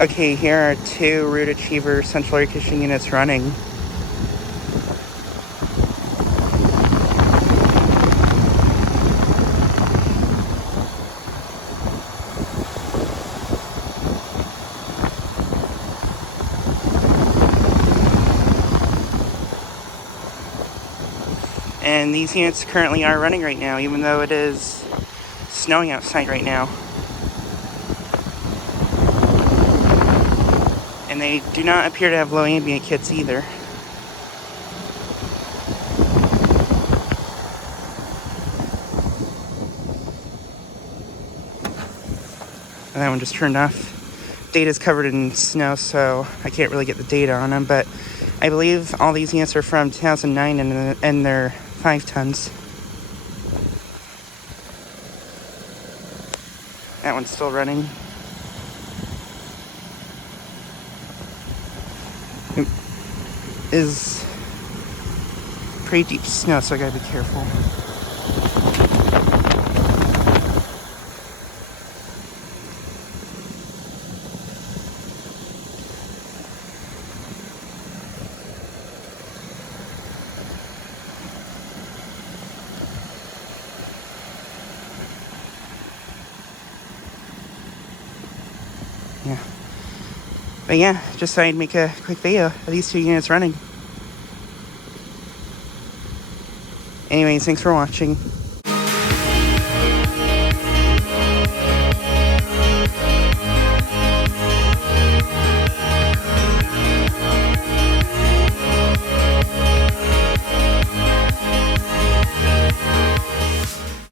Okay, here are two Ruud Achiever central air conditioning units running. And these units currently are running right now, even though it is snowing outside right now. And they do not appear to have low ambient kits either. And that one just turned off. Data's covered in snow, so I can't really get the data on them, but I believe all these units are from 2009 and they're 5 tons. That one's still running. It is pretty deep snow, so I gotta be careful. Yeah. But yeah, just thought I'd make a quick video of these 2 units running. Anyways, thanks for watching.